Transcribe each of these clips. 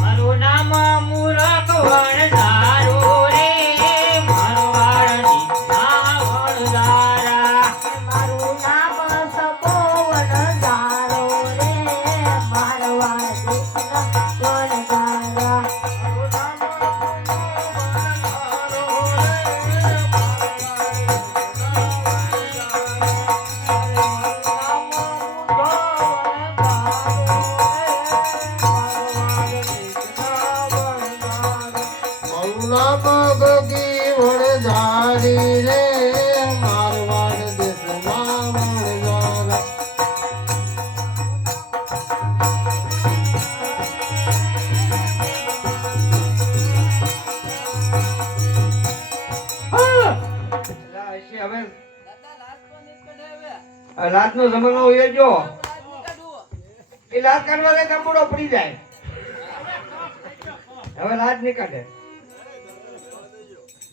મારું નામ મૂરખ વણઝારો રે મારો વાળની વણઝારા મારું નામ સબો વણઝારો રે મારો વાળની વણઝારા ગોગી વણઝારી રે મારવાડ દેશમાં વણઝારા રાત નો જમાનો હોય જો એ લાત કાઢવા લે કંબોડો પડી જાય હવે લાજ નીકળે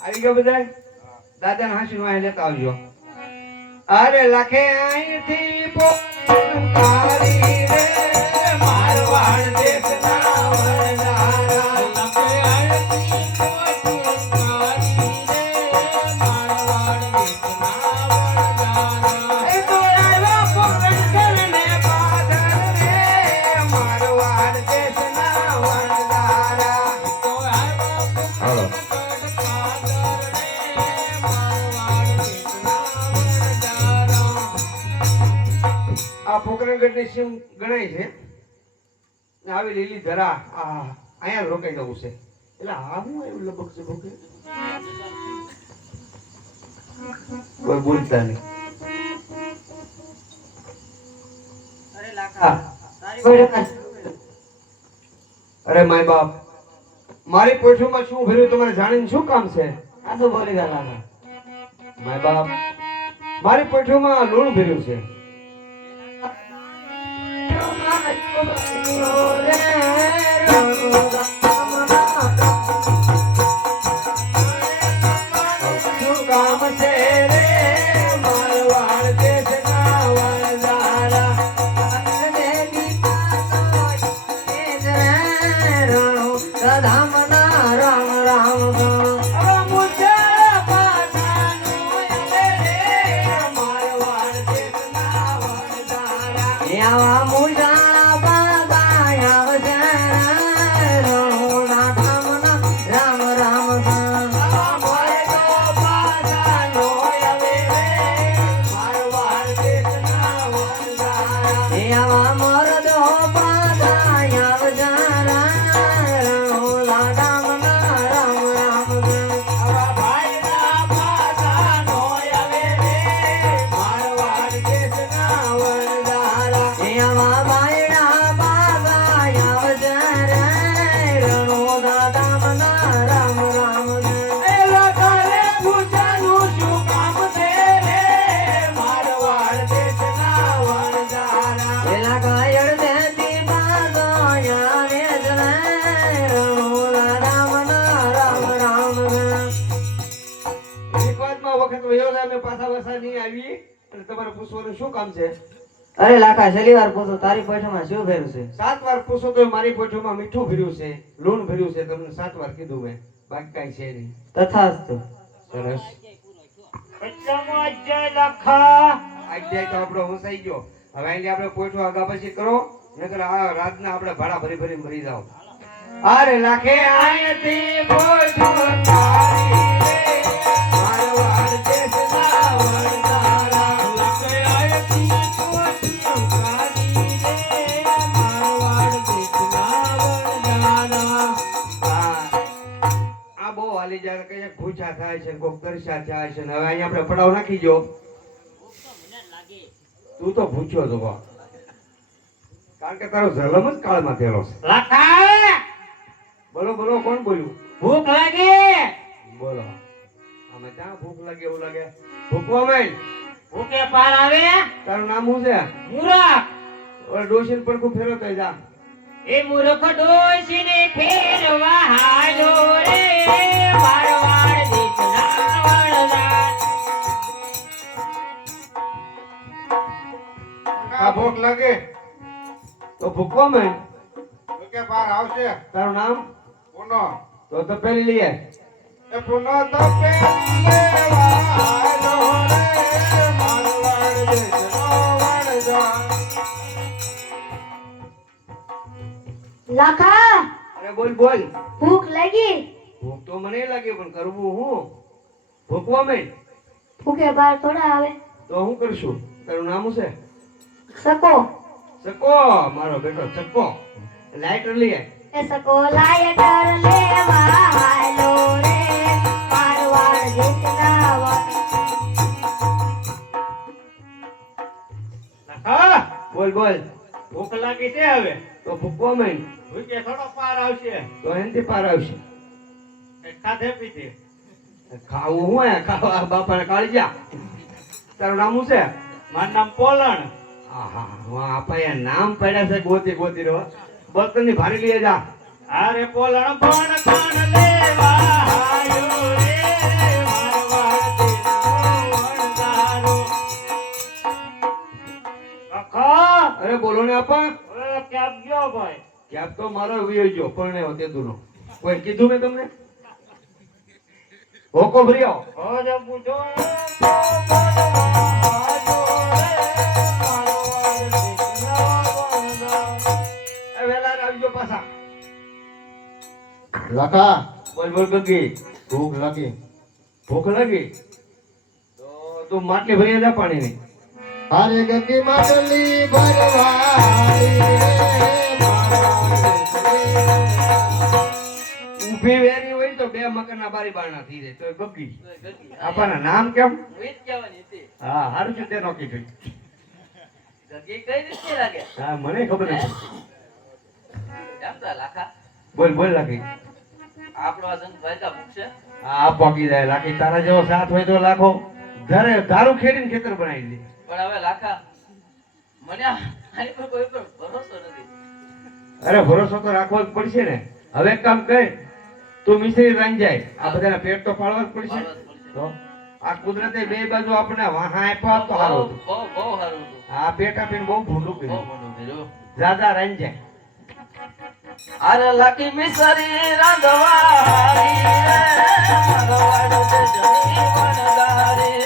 આવી ગયો બધા દાદા ને હાસી નો લેતા આવજો અરે લખે અહીંથી પોતારી રે મારવાડ દેશના વણઝારા લખે અહીંથી પોતારી રે મારવાડ દેશના વણઝારા એ તો આવ્યા પોરણ કરને પાદર રે મારવાડ દેશના વણઝારા તો આવ્યા હાલો પોકરણગઢની સીમ ગણાય છે આવી લીલી ધરા અહીંયા રોકાઈ જવું છે એટલે આ હું એવું લબક છે ભોકે કોઈ બોલતા નહીં અરે માય બાપ મારી પોઠીમાં શું ભર્યું તમારે જાણીને શું કામ છે આ તો બોલી ગયા માય બાપ મારી પોઠીમાં લૂણ ભર્યું છે કામ છે રે મારવાડ દેશના વણઝારા રામના રામ રામ શું કામ છે અરે લાખા છેલ્લી વાર પૂછો તારી પોઠામાં શું ભર્યું છે 7 વાર પૂછો તો મારી પોઠીમાં મીઠું ભર્યું છે લૂણ ભર્યું છે તમને 7 વાર કીધું મેં બાકી કઈ છે નહીં તથાસ્તુ સરસ પચામો અજય લાખા આજે તો આપણો હોસાઈ ગયો હવે અહીં આપણે પોઠું આગા પછી કરો નકર આ રાતના આપણે ભાડા ભરી ભરી મરી જાવ અરે લાખે આયથી પોઠું તારી રે મારવાડ દેશના વણઝારા લાખે આયથી પોઠું તારી રે મારવાડ દેશના વણઝારા આ બહુ હાલી જાય કે ભૂચા થાય છે કોક કરશા થાય છે હવે અહીંયા આપણે પડાવ નાખી જો તું તો ભૂખ્યો તો કારણ કે તારો જલમ જ કાળમાં થયેલો છે લાખા બોલો બોલો કોણ બોલ્યું ભૂખ લાગી બોલો અમે ત્યાં ભૂખ લાગે એવું લાગે ભૂખવા મેં ભૂખે પાર આવે તારું નામ શું છે મૂરખ ઓલા ડોશીને પણ ખૂબ ફેરવતો જા એ મૂરખ ડોશીને ફેર ભૂકો મેં કે પાર આવશે તારું નામ પુનો તો પેલી લઈએ એ પુનો તો પેલી લેવાનો રે મારવાડ દેશનો વણજારો. લાખા અરે બોલ બોલ ભૂખ લાગી ભૂખ તો મને લાગે પણ કરવું હું ભૂકવા મેં ભૂખે બાર થોડા આવે તો હું કરશું તારું નામ શું છે સકો ચકો મારો બેટો ચકો લાઈટર લઈએ એ સકો લાયટર લેવા હાલો રે મારવાડ દેશના હા બોલ બોલ ભૂખ લાગી છે હવે તો ભૂકવા મેં ભૂખે થોડો પાર આવશે તો એનથી પાર આવશે કઈ ખાધે પીધે ખાવું હું હે ખાવા બાપાને કાળી જા તારું નામ શું છે મારું નામ પોલણ આહા વાહ આપા નામ પડ્યા છે ગોતી ગોતી રહો બર્તનની ભારી લઈ જા અરે પોલણ પણ પણ લેવા આયો રે મારવાડ દેશનો વણજારો. કાકા અરે બોલો ને આપા ઓય ક્યાં ગયો ભાઈ ક્યાંક તો મારો વિયો ગયો પણ તે દૂનો કોઈ કીધું મેં તમને હોકો ભર્યો ઓરે પૂછો વેલા આવજો પાછા લખા બોલ બોલ ગગી ભૂખ લાગી ભૂખ લાગી તો તું માટલી ભરી જા પાણીની અરે ગગી માટલી ભરવાળી રે મારવાડ દેશની. ઊભી વેરી હોય તો બે મકાનના બારી બારણા થઈ જાય તો ગગી આપણા નામ કેમ હા હારું છે તે નોકી જોઈ હા મને ખબર નથી બોલ બોલ લાખી હા પોકી જાય લાખી તારા જેવો સાથ હોય તો લાખો ધારું ખેડીને ખેતર બનાવી દે અરે ભરોસો તો રાખવો જ પડશે ને હવે એક કામ કર તું મિશ્રી રાંધી જાય આ બધાના પેટ તો પાડવા જ પડશે તો આ કુદરતે બે બાજુ આપણે વાહા આપ્યા તો સારું હતું આ પેટ આપીને બહુ ભૂંડું કર્યું દાદા રાંધી જાય અરે લકી મિસરી રાંધવાળી રે મારવાડ દેશની વણજારી.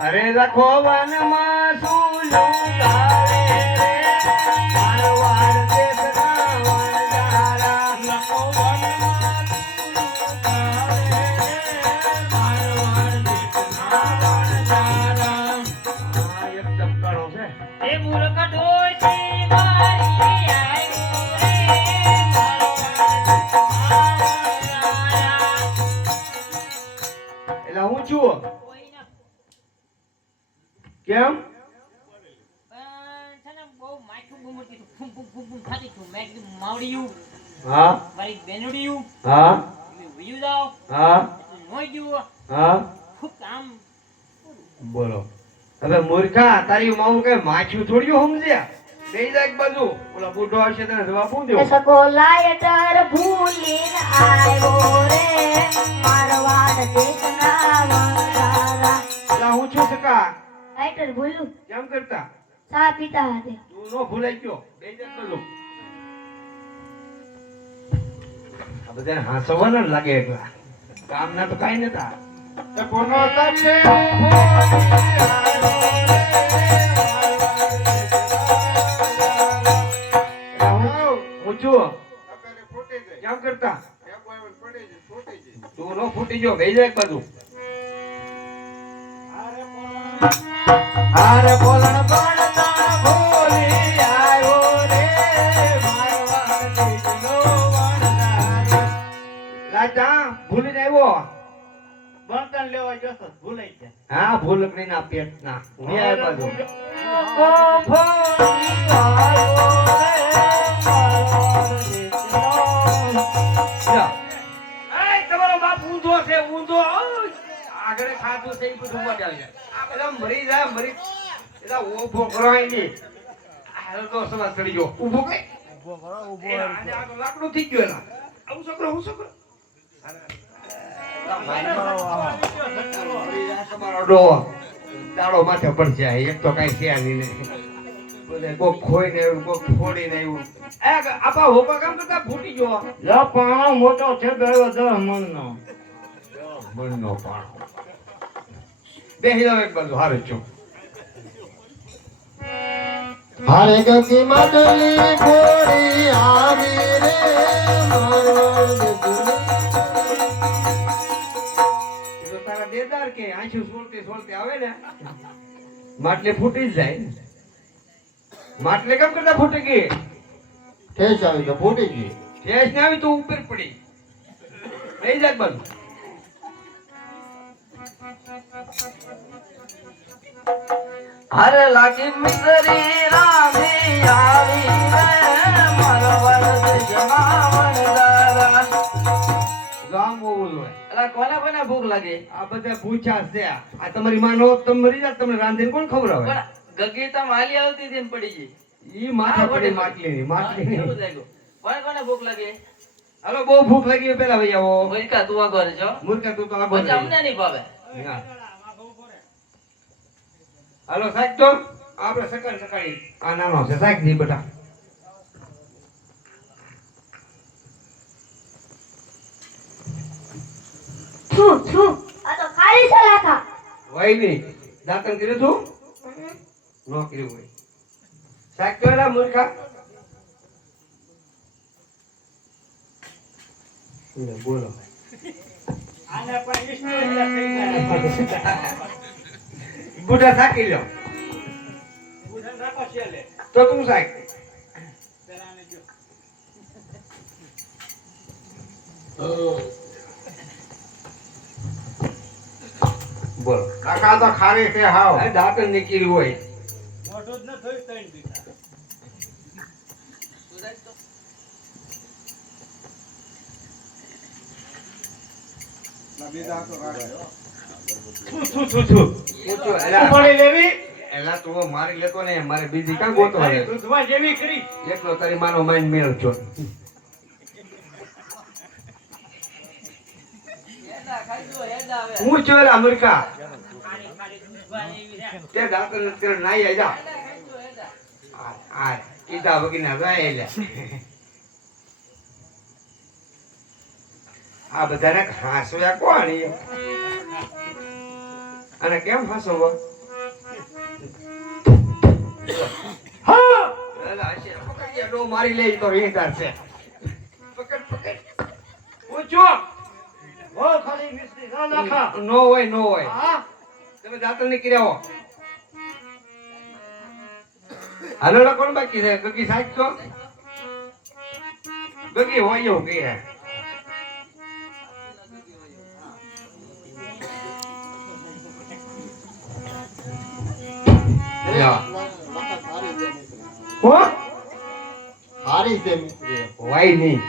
અરે લખો વનમાં શું લુગાડે રે મારવાડ દેશના વણજારા. લખો વનમાં શું લુગાડે રે મારવાડ દેશના વણજારા. આ એકદમ કાળો છે એ મૂર્ખ ડોશી મારી આયુ રે એટલે હું છું કેમ હા હા હા હા બોલો હવે મૂર્ખા તારી માવું કઈ માછું થોડ્યું સમજ્યા બે જાય એક બાજુ ઓલા બુઢો હશે તને જવાબ શું એ દેવો સકો લાયટર ભૂલીને આવ્યો રે મારવાડ દેશના વણજારા. એટલે હું છું સકા લાયટર ભૂલું કેમ કરતા ચા પીતા હતા તું નો ભૂલાઈ ગયો બે જાય બાજુ આ બધાને હાંસવાના જ લાગે એકલા કામ ના તો કાઈ નતા એ પુનો તો પેલી હું છું ફૂટી ગઈ કેમ કરતા એક વાર પડી ગઈ ફૂટી ગઈ. તું નો ફૂટી ગયો બે જાય બાજુ અરે બોલણ પડતા ભૂલી આવ્યો રે મારવાડ દેશનો વણજારો. લાજા ભૂલી જ આવ્યો બર્તન લેવા જશો ભૂલાઈ ગયા હા ભૂલકડી ના પેટ ના હું આ બાજુ જા. આય, તમારો બાપ ઊંધો છે ઊંધો ઓય. આગળ ખાધું છે ઈ બધું મજા આવી જાય આ બધા મરી જાય મરી એલા ઊભો કરો અહીં હાલ તો સવા ચડી ગયો ઊભો કઈ આજે આ તો લાકડું થઈ ગયું એલા આવું છોકરો હું છોકરો તમારો ડોહો દાડો માથે પડશે એક તો કઈ છે નહીં ને બધા કોક ખોઈને આવ્યું, કોક ફોડીને આવ્યું. આપા હોપા કામ કરતા ફૂટી ગયો. લો પાણો મોટો છે ગયો 10 મણનો. મનનો પાણો. બેહી જાવ એક બાજુ, હારું ચૂપ. હારે ગગી માટલી ફોડી આવી રે મારવાડ એ તો તારા દેદાર કે આંખી સોળતી સોળતી આવે ને માટલી ફૂટી જ જાય ને. માટલી કેમ કરતા ફૂટી ગઈ? ઠેસ આવી તો ફૂટી ગઈ. ઠેસ ને આવી તો ઉપર પડી. બેહી જા એક બાજુ. અરે લાગી મિસરી રામી આવી રે મારવાડ દેશના વણજારા. જો આમ હોવું જોઈએ. અલા કોને કોને ભૂખ લાગી? આ બધા પૂછા છે. આ તમારી માં નો તમે મરી જાત, તમને રાંધીને કોણ ખવડાવે? પણ ગગી તો માલી આવતી હતી ને પડી ગઈ. ઈ માથા પડી માટલીની, એવું માટલીની. લાગ્યું. કોને કોને ભૂખ લાગી? હાલો બહુ ભૂખ લાગી હોય પેલા ભાઈ આવો. ભૂલકા તું આગળ રહેજો. મૂર્ખા તું તો આગળ પછી રહી. અમને નહીં ભાવે. હા. હાલો સાહેબ તો આપણે સકાળ સકાળી આ નાનો છે સાહેબ ની બેટા. છું છું આ તો ખાલી છે લાખા. વય નહીં દાંતણ કર્યું તું? ન કર્યું હોય. સાહેબ તો એલા મૂર્ખા. લે, બોલો. આને પણ વિષ્ણુ એટલે થઈ જાય. બુઢા થાકી લ્યો બુધન રાખો છેલે. તો તું સાહેબ. પેલા આને જો. બોલો. કાકા તો ખારી છે હાવ. આ દાંતણ નીકળ્યું હોય. મોઢું જ ન થયું તૈણ દીધા. બીજા તો રાખો. પૂછો, એલા. ઉપાડી લેવી. એલા તું મારી લેતો ને મારે બીજી ક્યાં ગોતવા તારી છે? દૂધમાં જેવી કરી. એકલો તારી માનો માઇન્ડ મેળ છો. હું છું એલા મૂર્ખા. તે દાંતણ નથી કર્યો, નાઈ આઈ જા. આ કીધા વગરના જાય એલા. આ બધાને હાંસવ્યા કોણ એ? અને કેમ હાંસવો? હા એલા હશે. પકડ કે ડો મારી લે તો રીંધાર છે. પકડ પકડ. પૂછો. ઓ ખાલી મિસ્ત્રી ના નાખા. નો હોય નો હોય. હા. તમે દાંતણ નીકળી આવો. હાલો લા કોણ બાકી છે? ગગી સાહેબ તો ગગી હોય એવું કહે. કોણ? હારી છે મિત્રી. હોય નહીં.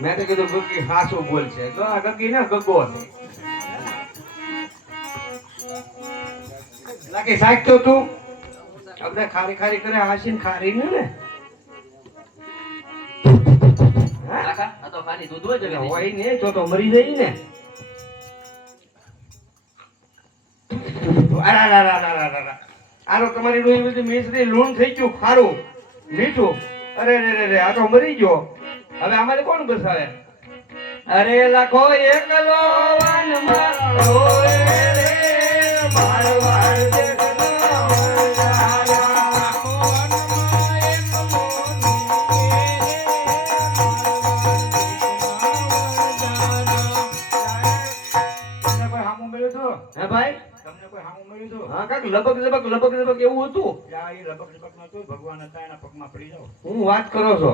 મેં તો કીધું ગગી હાસું બોલ છે. તો આ ગગી ને ગગો છે. લાગે સાહેબ તો તું આપણે ખારી ખારી કરે હાસીને ખારી ને કાકા આ તો ખાલી દૂધ હોય જગા હોય ને તો મરી જાય ને. આનો તમારી રોજ બધી મિશ્રી લૂણ થઈ ગયું, ખારું મીઠું. અરે રે રે રે આ તો મરી ગયો. હવે આમાં કોણ બસાવે? અરે લાખો એકલો વનમાં રોવે રે મારવાડ દેશનો વણજારા. લાખો વનમાં એકલો તમને કોઈ હામું મળ્યું હતું? હે ભાઈ? તમને કોઈ હામું મળ્યું હતું? હા કાક લબક લબક લબક લબક એવું હતું. યા એ લપક લપક નતું. ભગવાન હતા એના પગમાં પડી જાઓ. હું વાત કરો છો?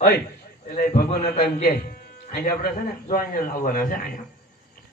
ઓય એટલે ભગવાન હતા એમ કે આજે આપણે છે ને જો અહીંયા આવવાના છે અહીંયા